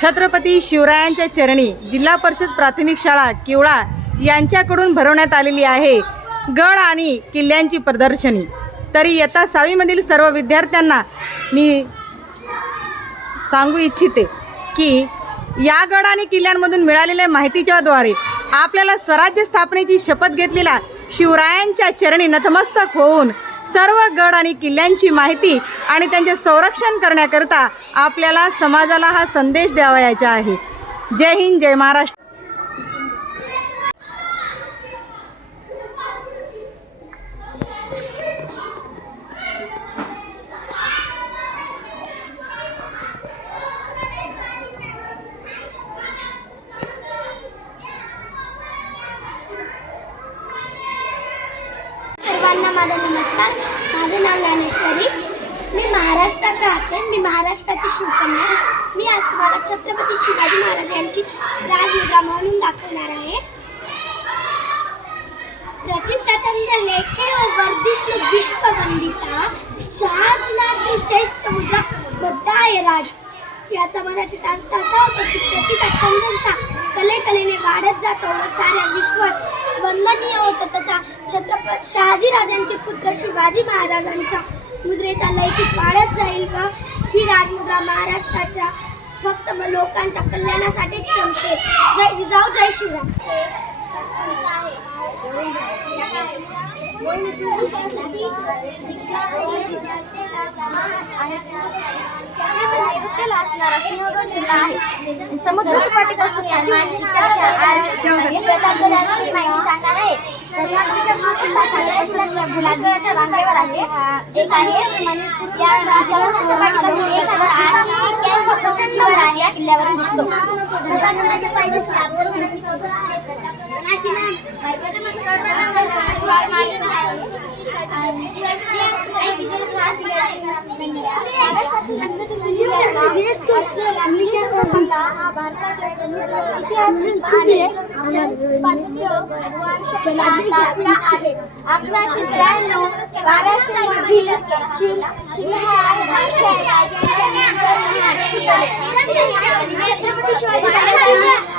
छत्रपती शिवरायांच्या चरणी जिल्हा परिषद प्राथमिक शाळा किवळा यांच्याकडून भरवण्यात आलेली आहे. गड आणि किल्ल्यांची प्रदर्शनी. तरी इयत्ता सहावीमधील सर्व विद्यार्थ्यांना मी सांगू इच्छिते की या गड आणि किल्ल्यांमधून मिळालेल्या माहितीच्याद्वारे आपल्याला स्वराज्य स्थापनेची शपथ घेतलेला शिवरायांच्या चरणी नतमस्तक होऊन सर्व गड आणि किल्ल्यांची माहिती आणि त्यांचे संरक्षण करण्याकरता आपल्याला समाजाला हा संदेश द्यावयाचा आहे. जय हिंद जय महाराष्ट्र. माझं नाव ज्ञानेश्वरी. मी महाराष्ट्रात राहते. मी महाराष्ट्राची शिवकन्या. मी आज तुम्हाला छत्रपती शिवाजी महाराज यांची राजमुद्रा म्हणून दाखवणार आहे. प्रचित चंद्र लेखे व वर्धिष्णू विश्ववंदिता शहासुना शिवशेष समुद्र बद्धाय राज. याचा मराठीत अर्थ असा होतो की प्रतीचा कले कलेने वाढत जातो व साऱ्या विश्वात वंदनीय होतो तसा शहाजी राजांचे पुत्र शिवाजी महाराजांच्या मुद्रेचा लैकिक वाढत जाईल व ही राजमुद्रा महाराष्ट्राच्या फक्त लोकांच्या कल्याणासाठी चमकेल. जय जिजाऊ जय शिवराम असणारा सिंहगड किल्ला आहे समुद्र सपाटीत माझी आहे. प्रतापगडाची माहिती सांगणार आहे. या किल्ल्यावरून दिसतो माझे अकराशे त्र्याण्णव बाराशे मधील शिल शिल्हार छत्रपती शिवाजी महाराजांनी वडील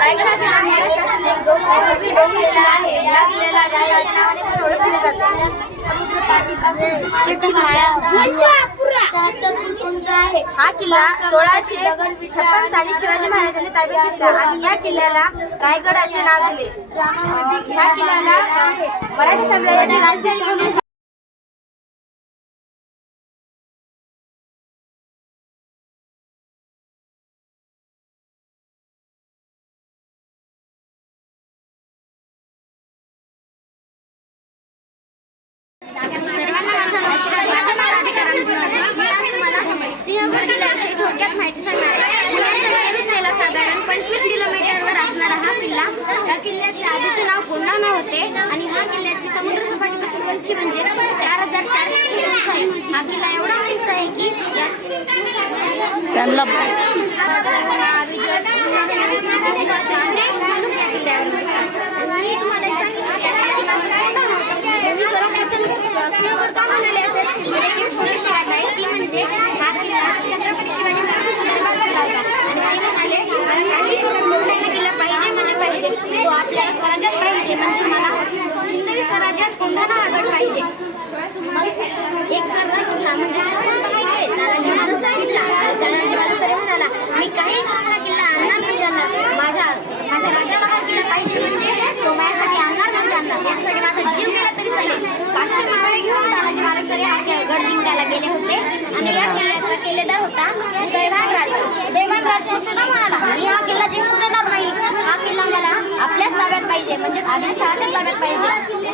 रायगड हा किल्ला महाराष्ट्रातील एक किल्ला आहे. या किल्ल्याला रायगड नावाने पण ओळखले जाते. सुमारे शहात्तर फूट उंच आहे. हा किल्ला सोळाशे छप्पन साली शिवाजी महाराजांनी ताब्यात घेतला आणि या किल्ल्याला रायगड असे नाव दिले ह्या किल्ल्याला मराठी साम्राज्याची राजधानी म्हणून थोडक्यात माहिती सांगणार आहे साधारण पंचवीस किलोमीटरवर असणारा हा किल्ला या किल्ल्याचे आधीचे नाव कोंढा नाव होते आणि हा किल्ल्याची समुद्र सपाटीपासून उंची म्हणजे चार हजार चारशे उंच आहे हा किल्ला एवढा उंच आहे की त्यांना मी तुम्हाला एक सांगितलं की या किल्ल्याला काय नाव होतं? मी सर्वप्रथम सिंहगड का म्हणाले असेल याची थोडीशी गाठ आहे ती म्हणजे हा किल्ला छत्रपती शिवाजी महाराजांच्या दरबारात होता आणि ते म्हणाले काही लढायला गेला पाहिजे म्हणजे पाहिजे तो आपल्याला स्वराज्यात पाहिजे. म्हणजे मला हिंदवी स्वराज्यात कोणता आगड पाहिजे? मग एक सरदार उठला म्हणजे तो कोणता आहे? तानाजी मालू सांगितला तानाजी मालुसरे म्हणाला मी काही करून हा किल्ला आणणार नाही जाणार माझा माझ्या राजाला हा किल्ला पाहिजे म्हणजे तो माझ्यासाठी आणणार म्हणजे आणणार. यासाठी माझा जीव गेला तरी चालेल. पाचशे मावळे घेऊन तानाजी मालुसरे हा गड जिंकायला गेले होते. आणि या किल्ल्याचा किल्लेदार होता दैवान राजा. दैवान राजा असं ना म्हणाला मी हा किल्ला जिंकू देणार नाही हा किल्ला मला आपल्याच ताब्यात पाहिजे म्हणजे आदिलशहाच्याच ताब्यात पाहिजे. म्हणजे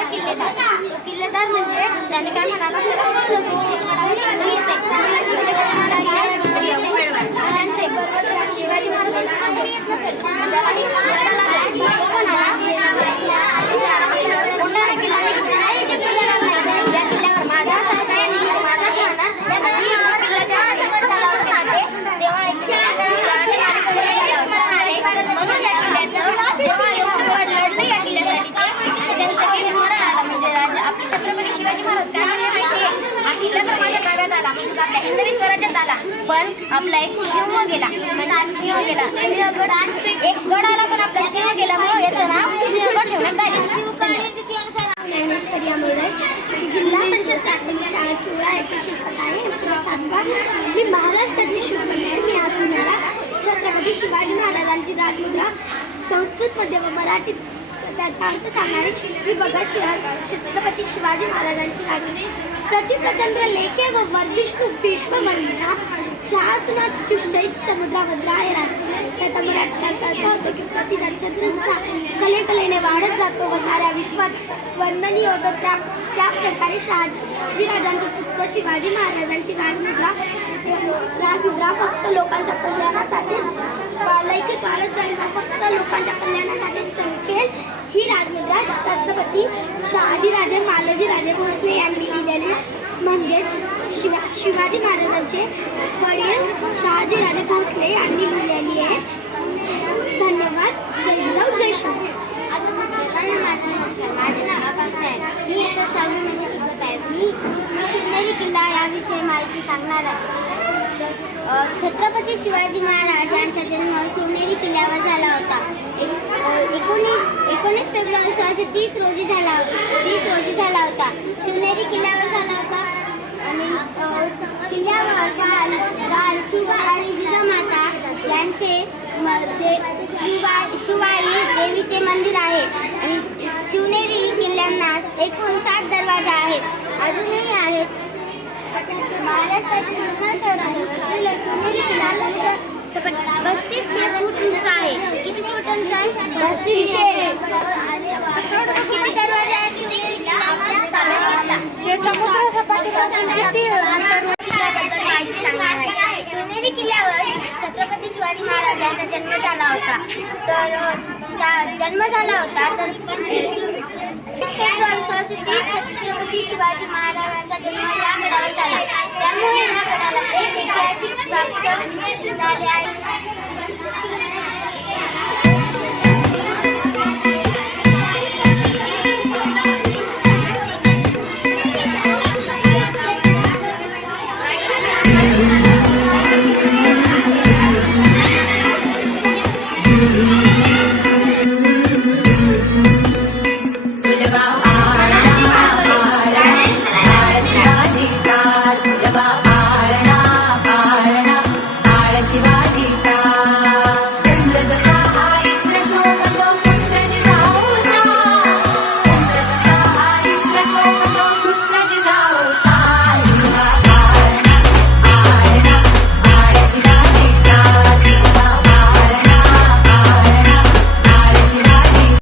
किल्ल्याचा तो किल्लेदार म्हणजे त्यांनी काय म्हणाला? शिवाजी महाराजांना येत नसेल त्याला मी तो म्हणाला कोणाला किल्ला नाही जे किल्ल्याला नाही या किल्ल्यावर माझा सरकार आहे, माझाच राहणार कधी हा किल्ला जेव्हा जवळ झाला होता ते, तेव्हा एक किल्ल्याचे मालक आले. म्हणून या किल्ल्याचं जेव्हा एवढं लढलं या किल्ल्यासाठी ते, आणि त्यांचं काही स्मरण आलं म्हणजे राजा- आपले छत्रपती शिवाजी महाराज काय म्हणले माहिती आहे हा किल्ला तर माझ्या ताब्यात आला. म्हणजे आपल्या हिंदवी स्वराज्यात आला. पण आपला एक सिंह गेला. म्हणजे आज सिंह गेला. सिंहगड एक गड आला पण आपला सिंह गेला. म्हणून याचं नाव सिंहगड ठेवण्यात आले. जिल्हा परिषद प्राथमिक शाळेत पिवळा येथे शिकत आहे. मी महाराष्ट्राची शिकवणी आहे. मी आज छत्रपती शिवाजी महाराजांची राजमुद्रा संस्कृतमध्ये व मराठीत त्याचा अर्थ सांगणारी ही बघा शिवा छत्रपती शिवाजी महाराजांची राजधानी प्रची प्रचंद्र लेखे व वर्धिष्णू मंदिरा शासनात शिवशैष समुद्राभद्राय आहे त्याचा मराठी अर्थ असा होतो की प्रतिचा चंद्र कले कलेने वाढत जातो व साऱ्या विश्वात वंदनीय होतं त्या त्या प्रकारे शहाजी राजांचे पुत्र शिवाजी महाराजांची राजमुद्रा राजमुद्रा फक्त लोकांच्या कल्याणासाठीच लैकिक वाढत जाईल फक्त लोकांच्या कल्याणासाठी चमकेल. ही राजमुद्रा छत्रपती शहाजीराजे मालोजीराजे भोसले यांनी लिहिलेली म्हणजेच शिवा शिवाजी महाराजांचे वडील शहाजीराजे भोसले यांनी लिहिलेली आहे. धन्यवाद. जय जिजाऊ जय शिवराय माझे नाव आकांक्षा आहे. मी इथं सहावीमध्ये शिकत आहे. मी सुंदरी किल्ला याविषयी माहिती सांगणार आहे. तर, छत्रपती शिवाजी महाराज यांचा जन्म सोनेरी किल्ल्यावर झाला होता. एक- एकोणीस एकोणीस फेब्रुवारी सोळाशे तीस रोजी झाला तीस रोजी झाला होता. शिवनेरी किल्ल्यावर झाला होता. आणि किल्ल्यावर बाल बाल शिवा आणि जिजामाता यांचे म- दे- शिवा शिवाई देवीचे मंदिर आहे. आणि शिवनेरी किल्ल्यांना एकूण सात दरवाजा आहेत. अजूनही आहेत. महाराष्ट्रातील जुन्नर किल्ला समुद्र सपाट फूट उंच आहे किती फूट उंच आहे किती दरवाजे आहेत समुद्र सपाटीपासून किती किल्ल्याबद्दल माहिती सांगणार आहे किल्ल्यावर छत्रपती शिवाजी महाराजांचा जन्म झाला होता तर जन्म झाला होता तर फेब्रुवारी सोळाशे तीस छत्रपती शिवाजी महाराजांचा जन्म या गडावर झाला. त्यामुळे या गडाला एक ऐतिहासिक प्राप्त झाले आहे.